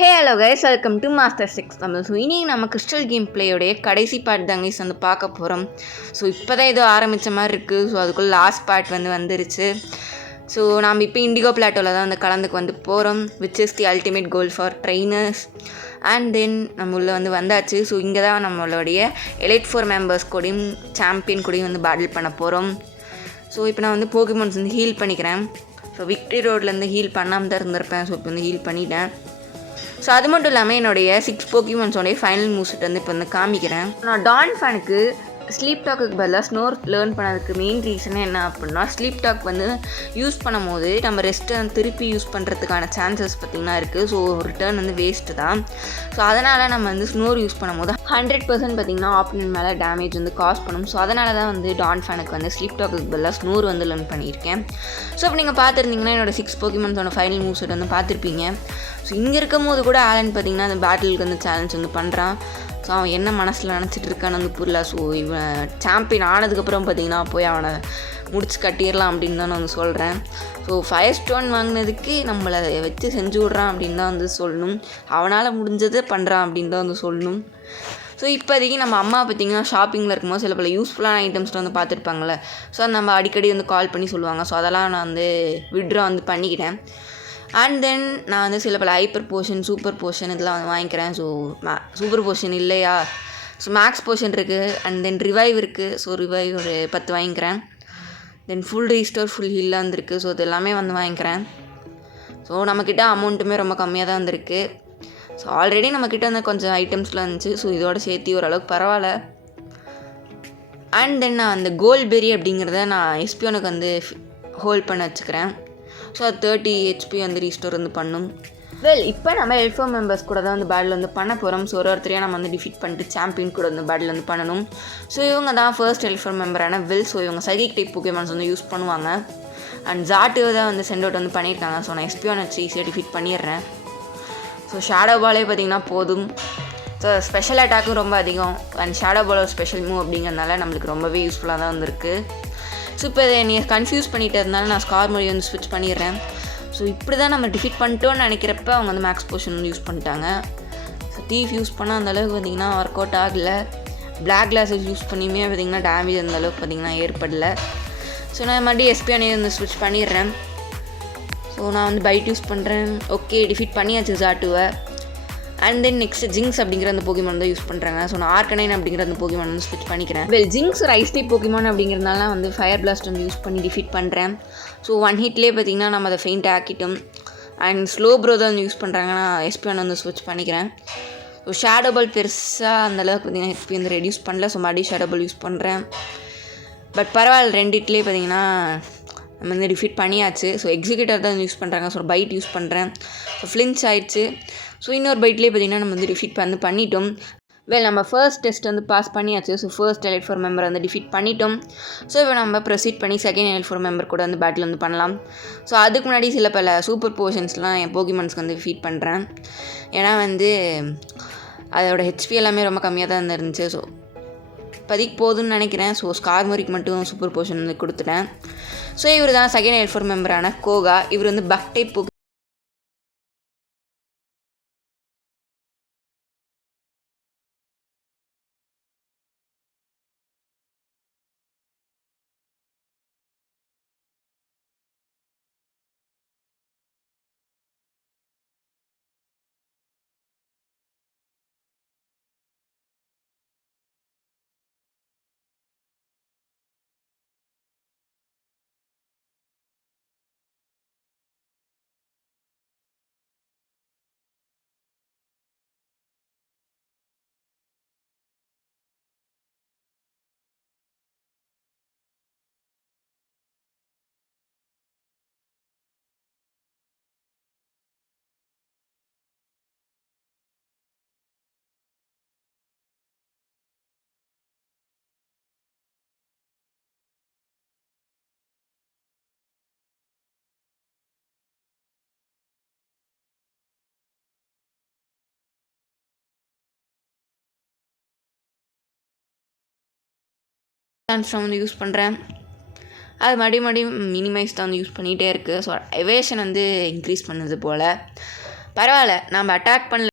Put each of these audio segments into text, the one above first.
Hello guys, welcome to master 6 Tamil. So இனி நம்ம crystal game பிளேயோடைய கடைசி பார்ட் தான் கைஸ் வந்து பார்க்க போகிறோம். ஸோ இப்போ தான் ஏதோ ஆரம்பித்த மாதிரி இருக்குது. ஸோ அதுக்குள்ளே லாஸ்ட் பார்ட் வந்துருச்சு. ஸோ நாம் இப்போ இண்டிகோ பிளாட்டோவில் தான் வந்து கலந்துக்கு வந்து போகிறோம், which is the ultimate goal for trainers. And then நம்ம உள்ளே வந்தாச்சு. ஸோ இங்கே தான் நம்மளுடைய எலைட் 4 மெம்பர்ஸ் கூடயும் சாம்பியன் கூடயும் வந்து பேட்டில் பண்ண போகிறோம். ஸோ இப்போ நான் வந்து போக்கிமான்ஸ் வந்து ஹீல் பண்ணிக்கிறேன். ஸோ விக்டரி ரோட்லேருந்து ஹீல் பண்ணாமல் தான் இருந்திருப்பேன். ஸோ இப்போ வந்து ஹீல் பண்ணிட்டேன். ஸோ அது மட்டும் இல்லாமல் என்னுடைய 6 போக்கிமான்ஸோடைய ஃபைனல் மூவ்ஸிட் வந்து இப்போ வந்து காமிக்கிறேன். நான் டான் ஃபேனுக்கு ஸ்லீப் டாக்குக்கு பதிலாக ஸ்னோர் லேர்ன் பண்ணதுக்கு மெயின் ரீசனே என்ன அப்படின்னா, ஸ்லீப் டாக் வந்து யூஸ் பண்ணும் போது நம்ம ரெஸ்ட்டை திருப்பி யூஸ் பண்ணுறதுக்கான சான்சஸ் பார்த்திங்கன்னா இருக்குது. ஸோ ரிட்டர்ன் வந்து வேஸ்ட்டு தான். ஸோ அதனால் நம்ம வந்து ஸ்னோர் யூஸ் பண்ணும் போது 100% பார்த்திங்கன்னா ஆப்போனன்ட் மேலே டேமேஜ் வந்து காஸ் பண்ணும். ஸோ அதனால தான் வந்து டான் ஃபேனுக்கு வந்து ஸ்லீப் டாக்குக்கு பதிலாக ஸ்னோர் வந்து லேர்ன் பண்ணியிருக்கேன். ஸோ இப்போ நீங்கள் பார்த்துருந்தீங்கன்னா என்னோட 6 போக்கிமான்ஸோட ஃபைனல் மூவ்ஸிட் வந்து பார்த்துருப்பீங்க. ஸோ இங்கே இருக்கும் போது கூட ஆலன் பார்த்திங்கன்னா அந்த பேட்டிலுக்கு வந்து சேலஞ்ச் வந்து பண்ணுறான். ஸோ அவன் என்ன மனசில் நினச்சிட்டு இருக்கான்னு வந்து புரியல. ஸோ இவன் சாம்பியன் ஆனதுக்கப்புறம் பார்த்திங்கன்னா போய் அவனை முடிச்சு கட்டிடலாம் அப்படின்னு தான் நான் வந்து சொல்கிறேன். ஸோ 5 ஸ்டோன் வாங்கினதுக்கு நம்மளை வச்சு செஞ்சு விட்றான் அப்படின்னு தான் வந்து சொல்லணும். அவனால் முடிஞ்சதை பண்ணுறான் அப்படின்னு தான் வந்து சொல்லணும். ஸோ இப்போதைக்கு நம்ம அம்மா பார்த்திங்கன்னா ஷாப்பிங்கில் இருக்கும்போது சில பல யூஸ்ஃபுல்லான ஐட்டம்ஸ்ட்டு வந்து பார்த்துருப்பாங்களே. ஸோ நம்ம அடிக்கடி வந்து கால் பண்ணி சொல்லுவாங்க. ஸோ அதெல்லாம் நான் வந்து விட்ரா வந்து பண்ணிக்கிட்டேன். அண்ட் தென் நான் வந்து சில பல ஹைப்பர் போர்ஷன், சூப்பர் போர்ஷன் இதெல்லாம் வந்து வாங்கிக்கிறேன். ஸோ சூப்பர் போர்ஷன் இல்லையா, ஸோ மேக்ஸ் போர்ஷன் இருக்குது. அண்ட் தென் ரிவைவ் இருக்குது. ஸோ ரிவைவ் ஒரு 10 வாங்கிக்கிறேன். தென் ஃபுல் ரீஸ்டோர், ஃபுல் ஹீல்லாம் வந்துருக்கு. ஸோ இது எல்லாமே வந்து வாங்கிக்கிறேன். ஸோ நம்மக்கிட்ட அமௌண்ட்டுமே ரொம்ப கம்மியாக தான் வந்துருக்கு. ஸோ ஆல்ரெடி நம்மக்கிட்ட வந்து கொஞ்சம் ஐட்டம்ஸ்லாம் இருந்துச்சு. ஸோ இதோட சேர்த்து ஓரளவுக்கு பரவாயில்ல. அண்ட் தென் நான் அந்த கோல்ட் பெரி அப்படிங்கிறத நான் எஸ்பியோனுக்கு வந்து ஹோல்ட் பண்ண வச்சுக்கிறேன். ஸோ அது 30 HP வந்து ரீஸ்டோர் வந்து பண்ணும். இப்போ நம்ம L4 மெம்பர்ஸ் கூட தான் வந்து பேட்டில் வந்து பண்ண போகிறோம். ஸோ ஒருத்தரையாக நம்ம வந்து டிஃபீட் பண்ணிட்டு சாம்பியன் கூட வந்து பேட்டில் வந்து பண்ணணும். ஸோ இவங்க தான் ஃபர்ஸ்ட் L4 மெம்பரான வில். ஸோ இவங்க சைக்கிக் டைப் போக்கிமான்ஸ் வந்து யூஸ் பண்ணுவாங்க. அண்ட் ஜாட்டுவை தான் வந்து சென்ட் அவுட் வந்து பண்ணியிருக்காங்க. ஸோ நான் எஸ்பியோனை வச்சு ஈஸியாக டிஃபீட் பண்ணிடுறேன். ஸோ ஷேடோ பாலே பார்த்திங்கன்னா போதும். ஸோ ஸ்பெஷல் அட்டாக்கும் ரொம்ப அதிகம். அண்ட் ஷேடோ பால் ஒரு ஸ்பெஷல் மூவ் அப்படிங்கிறதுனால நம்மளுக்கு ரொம்பவே யூஸ்ஃபுல்லாக தான் வந்துருக்கு. ஸோ இப்போ இதை என்னை கன்ஃபியூஸ் பண்ணிகிட்டு இருந்தாலும் நான் ஸ்கார் மொழி வந்து ஸ்விட்ச் பண்ணிடுறேன். ஸோ இப்படி தான் நம்ம டிஃபீட் பண்ணிட்டோன்னு நினைக்கிறப்ப அவங்க வந்து மேக்ஸ் போர்ஷன் வந்து யூஸ் பண்ணிட்டாங்க. ஸோ தீஃப் யூஸ் பண்ணால் அந்தளவுக்கு பார்த்திங்கன்னா ஒர்க் அவுட் ஆகலை. பிளாக் கிளாஸஸ் யூஸ் பண்ணியுமே பார்த்திங்கன்னா டேமேஜ் அந்தளவுக்கு பார்த்திங்கன்னா ஏற்படலை. ஸோ நான் மறுபடியும் எஸ்பியானே வந்து ஸ்விட்ச் பண்ணிடுறேன். ஸோ நான் வந்து பைட் யூஸ் பண்ணுறேன். ஓகே, டிஃபீட் பண்ணியாச்சு ஜாட்டுவை. அண்ட் தென் நெக்ஸ்ட் ஜிங்ஸ் அப்படிங்கிற அந்த போக்கிமான் தான் யூஸ் பண்ணுறாங்க. ஸோ நான் ஆர்கனைன் அப்படிங்கிற அந்த போக்கிமான் வந்து ஸ்விட்ச் பண்ணிக்கிறேன். ஜிங்ஸ் ஒரு ஐஸ் டைப் போக்கிமான் அப்படிங்கிறதுனால வந்து ஃபயர் பிளாஸ்ட் வந்து யூஸ் பண்ணி டிஃபீட் பண்ணுறேன். ஸோ 1 ஹிட்லேயே பார்த்திங்கன்னா நம்ம அதை ஃபெயிண்ட் ஆக்கிட்டோம். அண்ட் ஸ்லோ ப்ரோ தான் வந்து யூஸ் பண்ணுறாங்க. நான் எஸ்பியான் வந்து ஸ்விட்ச் பண்ணிக்கிறேன். ஸோ ஷேடோ பால் பெருசாக அந்தளவுக்கு பார்த்திங்கன்னா ஹெச்பி வந்து ரெடியூஸ் பண்ணல. ஸோ மறுபடியும் ஷேடோ பால் யூஸ் பண்ணுறேன். பட் பரவாயில்ல, 2 ஹிட்லேயே பார்த்திங்கன்னா நம்ம வந்து டிஃபீட் பண்ணியாச்சு. ஸோ எக்ஸிக்யூட்டர் தான் யூஸ் பண்ணுறாங்க. ஸோ பைட் யூஸ் பண்ணுறேன். ஸோ ஃப்ளின்ச் ஆயிடுச்சு. ஸோ இன்னொரு பைட்லேயே பார்த்திங்கன்னா நம்ம வந்து டிஃபீட் வந்து பண்ணிட்டோம். நம்ம ஃபர்ஸ்ட் டெஸ்ட் வந்து பாஸ் பண்ணியாச்சு. ஸோ ஃபர்ஸ்ட் L4 மெம்பர் வந்து டிஃபீட் பண்ணிட்டோம். ஸோ இப்போ நம்ம ப்ரொசீட் பண்ணி செகண்ட் L4 மெம்பர் கூட வந்து பேட்டில் வந்து பண்ணலாம். ஸோ அதுக்கு முன்னாடி சில பல சூப்பர் போர்ஷன்ஸ்லாம் என் போக்கிமான்ஸ்க்கு வந்து டிஃபீட் பண்ணுறேன். ஏன்னா வந்து அதோட ஹெச்பி எல்லாமே ரொம்ப கம்மியாக தான் இருந்துச்சு. ஸோ இப்போதைக்கு போதுன்னு நினைக்கிறேன். ஸோ ஸ்கார் மொரிக்கு மட்டும் சூப்பர் போர்ஷன் வந்து கொடுத்துட்டேன். ஸோ இவர் தான் செகண்ட் L4 மெம்பரான கோகா. இவர் வந்து பக் டைப் போக்கி ட்ரான்ஸ்ஃபார்ம் வந்து யூஸ் பண்ணுறேன். அது மறுபடியும் மினிமைஸ் தான் வந்து யூஸ் பண்ணிகிட்டே இருக்குது. ஸோ எவேஷன் வந்து இன்க்ரீஸ் பண்ணுது போல். பரவாயில்ல, நம்ம அட்டாக் பண்ணல.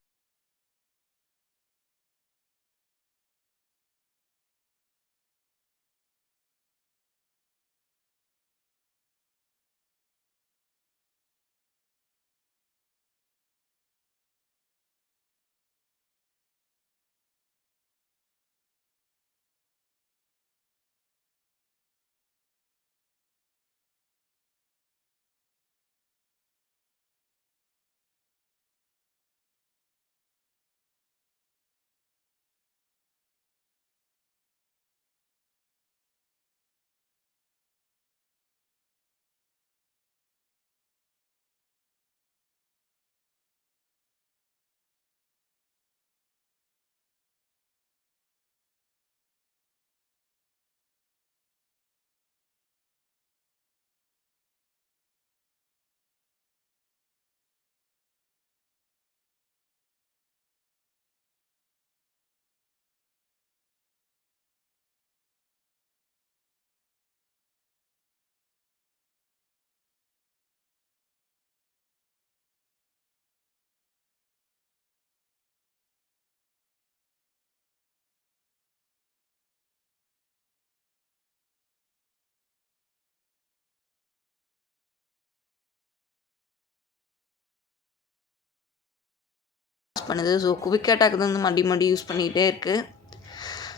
பண்ணுது. ஸோ குவிக் அட்டாக் வந்து மறுபடி யூஸ் பண்ணிகிட்டே இருக்குது.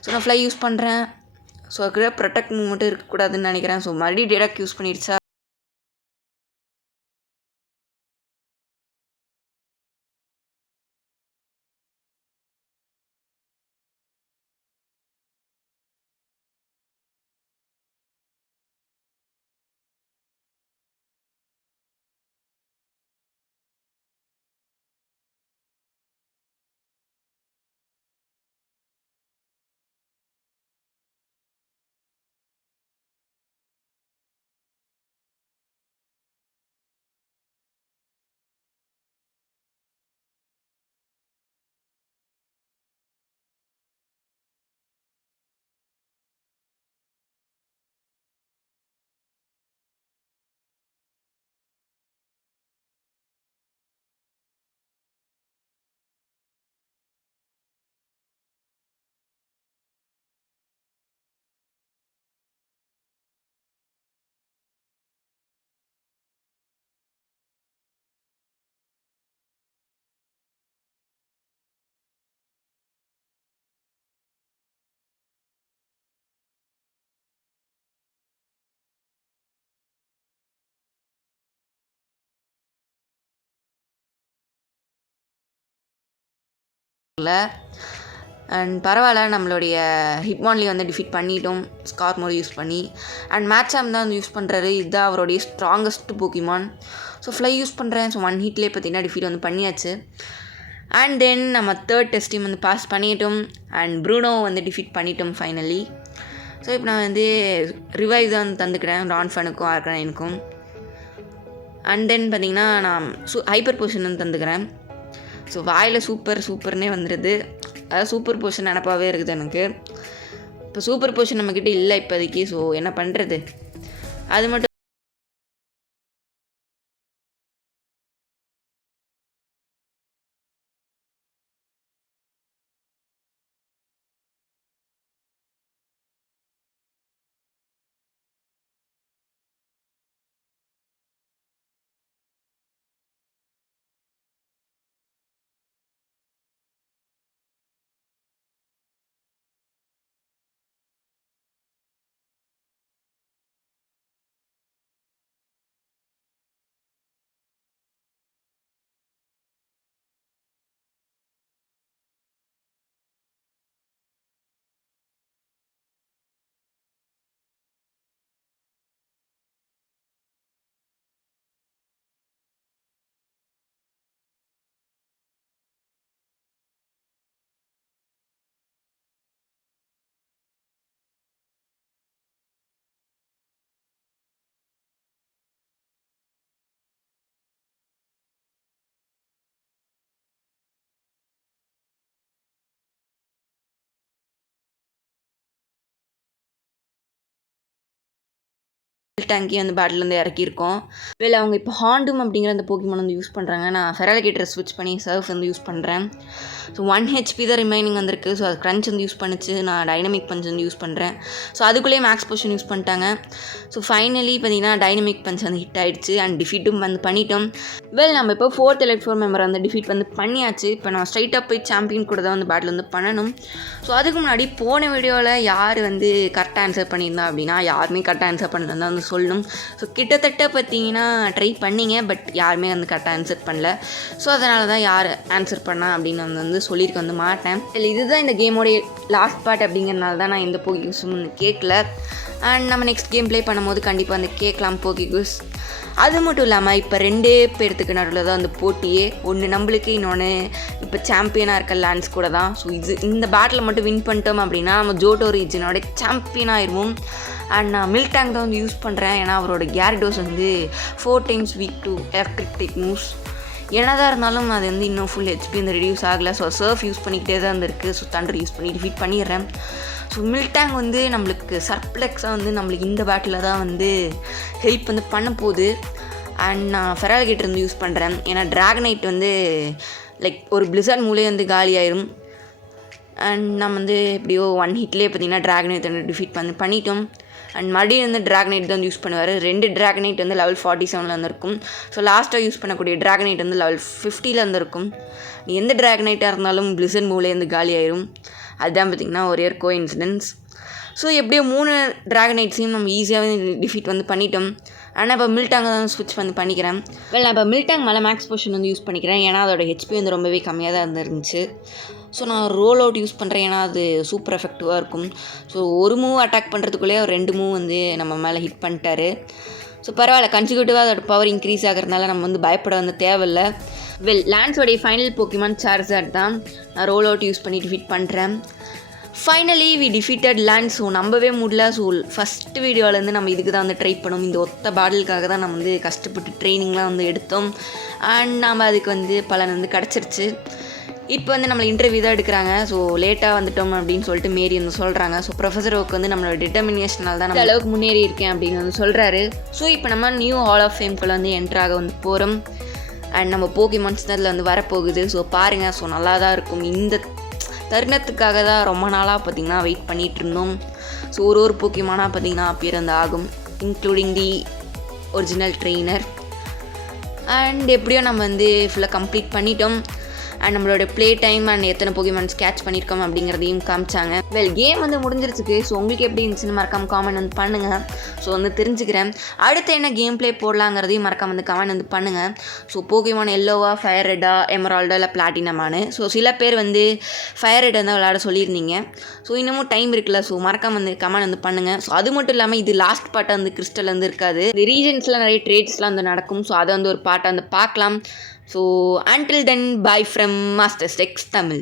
ஸோ நான் ஃப்ளை யூஸ் பண்ணுறேன். ஸோ அதுக்கு ப்ரொடெக்ட் மூவ்மெண்ட்டும் இருக்கக்கூடாதுன்னு நினைக்கிறேன். ஸோ மறுபடியும் டிடக்ட் யூஸ் பண்ணிடுச்சா. அண்ட் பரவாயில்ல, நம்மளுடைய ஹிட்மான்லி வந்து டிஃபீட் பண்ணிட்டோம் ஸ்கார்மோர் யூஸ் பண்ணி. அண்ட் மேட்சாம் தான் யூஸ் பண்ணுறாரு. இதுதான் அவருடைய strongest Pokemon. So fly use பண்ணுறேன். ஸோ 1 ஹீட்லேயே பார்த்தீங்கன்னா டிஃபீட் வந்து பண்ணியாச்சு. அண்ட் தென் நம்ம தேர்ட் டெஸ்ட்டையும் வந்து பாஸ் பண்ணிட்டோம். அண்ட் ப்ரூனோ வந்து டிஃபீட் பண்ணிட்டோம் ஃபைனலி. ஸோ இப்போ நான் வந்து ரிவைவ் தான் தந்துக்கிறேன் ரான்ஃபனுக்கும் ஆர்கனைனுக்கும். அண்ட் தென் பார்த்திங்கன்னா நான் ஹைப்பர் பொசிஷன் வந்து தந்துக்கிறேன். ஸோ வாயில் சூப்பர்னே வந்துடுது. அதாவது சூப்பர் பொசிஷன் நினப்பாகவே இருக்குது எனக்கு. இப்போ சூப்பர் பொசிஷன் நம்மக்கிட்ட இல்லை இப்போதைக்கு. ஸோ என்ன பண்ணுறது, அது மட்டும் மில்டாங்கே வந்து பேட்டிலேருந்து இறக்கியிருக்கோம். அவங்க இப்போ ஹாண்டும் அப்படிங்கிற அந்த போக்கிமான் வந்து யூஸ் பண்ணுறாங்க. நான் ஃபெராலிகேட்டரை ஸ்விட்ச் பண்ணி சர்ஃப் வந்து யூஸ் பண்ணுறேன். ஸோ 1 HP தான் ரிமைனிங் வந்திருக்கு. ஸோ அது க்ரன்ச் வந்து யூஸ் பண்ணிச்சு. நான் டைனமிக் பஞ்ச் வந்து யூஸ் பண்ணுறேன். ஸோ அதுக்குள்ளேயே மேக்ஸ் பொஷன் யூஸ் பண்ணிட்டாங்க. ஸோ ஃபைனலி பார்த்தீங்கன்னா டைனமிக் பஞ்ச் வந்து ஹிட் ஆகிடுச்சு அண்ட் டிஃபீட்டும் வந்து பண்ணிட்டோம். நம்ம இப்போ 4th Elite 4 மெம்பர் வந்து டிஃபீட் வந்து பண்ணியாச்சு. இப்போ நான் ஸ்ட்ரைட்டாக போய் சாம்பியன் கூட தான் வந்து பேட்டில் வந்து பண்ணணும். ஸோ அதுக்கு முன்னாடி போன வீடியோவில் யார் வந்து கரெக்டாக ஆன்சர் பண்ணியிருந்தா அப்படின்னா யாருமே கரெக்டாக ஆன்சர் பண்ணலாம் வந்து சொல்லணும். ஸோ கிட்டத்தட்ட பார்த்தீங்கன்னா ட்ரை பண்ணிங்க, பட் யாருமே வந்து கரெக்டாக ஆன்சர் பண்ணல. ஸோ அதனால தான் யார் ஆன்சர் பண்ணா அப்படின்னு வந்து சொல்லியிருக்க வந்து மாட்டேன். இதுதான் இந்த கேமோடைய லாஸ்ட் பார்ட் அப்படிங்கிறனால தான் நான் எந்த போக்கிகுஸும் வந்து கேட்கல. அண்ட் நம்ம நெக்ஸ்ட் கேம் ப்ளே பண்ணும்போது கண்டிப்பாக வந்து கேட்கலாம் போக்கிகுஸ். அது மட்டும் இல்லாமல் இப்போ 2 பேர்த்துக்கு நடுவில் தான் அந்த போட்டியே. ஒன்று நம்மளுக்கு, இன்னொன்று இப்போ சாம்பியனாக இருக்க லான்ஸ் கூட தான். ஸோ இந்த பேட்டில் மட்டும் வின் பண்ணிட்டோம் அப்படின்னா நம்ம ஜோட்டோ ரீஜனோட சாம்பியன் ஆயிடுவோம். அண்ட் நான் மில்டாங் தான் வந்து யூஸ் பண்ணுறேன். ஏன்னா அவரோட கேரடோஸ் வந்து 4 times week to electric type moves. என்னதான் இருந்தாலும் அது வந்து இன்னும் ஃபுல் HP வந்து ரெடியூஸ் ஆகலை. ஸோ சர்ஃப் யூஸ் பண்ணிக்கிட்டே தான் இருந்திருக்கு. ஸோ தண்டர் யூஸ் பண்ணி டிஃபீட் பண்ணிடுறேன். ஸோ மில்டாங் வந்து நம்மளுக்கு சர்ப்ளெக்ஸாக வந்து நம்மளுக்கு இந்த பேட்டில் தான் வந்து ஹெல்ப் வந்து பண்ண போகுது. அண்ட் நான் ஃபெராலிகேட்டர் வந்து யூஸ் பண்ணுறேன். ஏன்னா ட்ராகனைட் வந்து லைக் ஒரு பிளிசர்ட் மூலே வந்து காலி ஆயிரும். அண்ட் நம்ம வந்து எப்படியோ 1 ஹிட்லேயே பார்த்தீங்கன்னா ட்ராகனைட் வந்து டிஃபீட் பண்ணிட்டோம். அண்ட் மறுபடியும் வந்து ட்ராகனைட் தான் யூஸ் பண்ணுவார். 2 ட்ராகனைட் வந்து லெவல் 47 வந்துருக்கும். ஸோ லாஸ்ட்டாக யூஸ் பண்ணக்கூடிய ட்ராகனைட் வந்து லெவல் 50 வந்துருக்கும். எந்த ட்ராகனைட்டாக இருந்தாலும் பிளிசர்ட் மூலே வந்து காலி ஆயிரும். அதுதான் பார்த்திங்கன்னா ஒரே ஒரு கோஇன்சிடென்ஸ். ஸோ எப்படியோ 3 ட்ராகனைட்ஸையும் நம்ம ஈஸியாகவே டிஃபீட் வந்து பண்ணிட்டோம். ஆனால் இப்போ மில்டாங்கை தான் ஸ்விட்ச் வந்து பண்ணிக்கிறேன். நான் இப்போ மில்டாங் மேலே மேக்ஸ் பொஷன் வந்து யூஸ் பண்ணிக்கிறேன். ஏன்னா அதோட HP வந்து ரொம்பவே கம்மியாக தான் இருந்துச்சு. ஸோ நான் ரோல் அவுட் யூஸ் பண்ணுறேன். ஏன்னா அது சூப்பர் எஃபெக்டிவாக இருக்கும். ஸோ ஒரு மூவ் அட்டாக் பண்ணுறதுக்குள்ளேயே 2 மூவ் வந்து நம்ம மேலே ஹிட் பண்ணிட்டாரு. ஸோ பரவாயில்ல, கன்சிக்யூட்டிவாக அதோட பவர் இன்க்ரீஸ் ஆகிறதுனால நம்ம வந்து பயப்பட வந்து தேவையில்லை. லான்ஸோடைய ஃபைனல் போக்கிமான் சார்ஜர் தான். நான் ரோல் அவுட் யூஸ் பண்ணி டிஃபீட் பண்ணுறேன். Finally we defeated Lance. So நம்பவே முடியல. ஸோ ஃபஸ்ட்டு வீடியோவிலேருந்து நம்ம இதுக்கு தான் வந்து ட்ரை பண்ணோம். இந்த ஒத்த பாடலுக்காக தான் நம்ம வந்து கஷ்டப்பட்டு ட்ரைனிங்லாம் வந்து எடுத்தோம். அண்ட் நம்ம அதுக்கு வந்து பலன் வந்து கிடச்சிருச்சு. இப்போ வந்து நம்மளை இன்டர்வியூ தான் எடுக்கிறாங்க. ஸோ லேட்டாக வந்துட்டோம் அப்படின்னு சொல்லிட்டு மேரி வந்து சொல்கிறாங்க. ஸோ ப்ரொஃபஸர் ஒர்க் வந்து நம்மளோட டிட்டர்மினேஷனால் தான் நம்ம அளவுக்கு முன்னேறி இருக்கேன் அப்படின்னு வந்து சொல்கிறாரு. ஸோ இப்போ நம்ம நியூ ஹால் ஆஃப் ஃபேம்குள்ளே வந்து என்ட்ராக வந்து போகிறோம். அண்ட் நம்ம போக்கிமான்ஸ் அதில் வந்து வரப்போகுது. ஸோ பாருங்கள், ஸோ நல்லா தான் இருக்கும். இந்த தருணத்துக்காக தான் ரொம்ப நாளாக பார்த்திங்கன்னா வெயிட் பண்ணிகிட்டு இருந்தோம். ஸோ ஒரு போக்கிமானாக பார்த்திங்கன்னா அப்பியர் வந்து ஆகும், including the original trainer. And எப்படியோ நம்ம வந்து ஃபுல்லாக கம்ப்ளீட் பண்ணிட்டோம். அண்ட் நம்மளோட ப்ளே டைம் அண்ட் எத்தனை போக்கிமான்ஸ் கேட்ச் பண்ணியிருக்கோம் அப்படிங்கிறதையும் காமிச்சாங்க. கேம் வந்து முடிஞ்சிருச்சுக்கு. ஸோ உங்களுக்கு எப்படி இருந்துச்சுன்னு மறக்காமல் காமெண்ட் வந்து பண்ணுங்கள். ஸோ வந்து தெரிஞ்சுக்கிறேன் அடுத்து என்ன கேம் ப்ளே போடலாங்கிறதையும் மறக்காமல் வந்து கமெண்ட் வந்து பண்ணுங்கள். ஸோ போக்கிமான் எல்லோவா, ஃபயர் ரெட்டா, எமரால்டா இல்லை பிளாட்டினமானு. ஸோ சில பேர் வந்து ஃபயர் ரெட் வந்து விளையாட சொல்லியிருந்தீங்க. ஸோ இன்னமும் டைம் இருக்குல்ல. ஸோ மறக்காமல் வந்து கமெண்ட் வந்து பண்ணுங்கள். ஸோ அது மட்டும் இல்லாமல் இது லாஸ்ட் பார்ட்டாக வந்து கிறிஸ்டல் வந்து இருக்காது. இந்த ரீஜன்ஸில் நிறைய ட்ரேட்ஸ்லாம் வந்து நடக்கும். ஸோ அதை வந்து ஒரு பார்ட்டாக வந்து பார்க்கலாம். So until then, bye from Master X Tamil.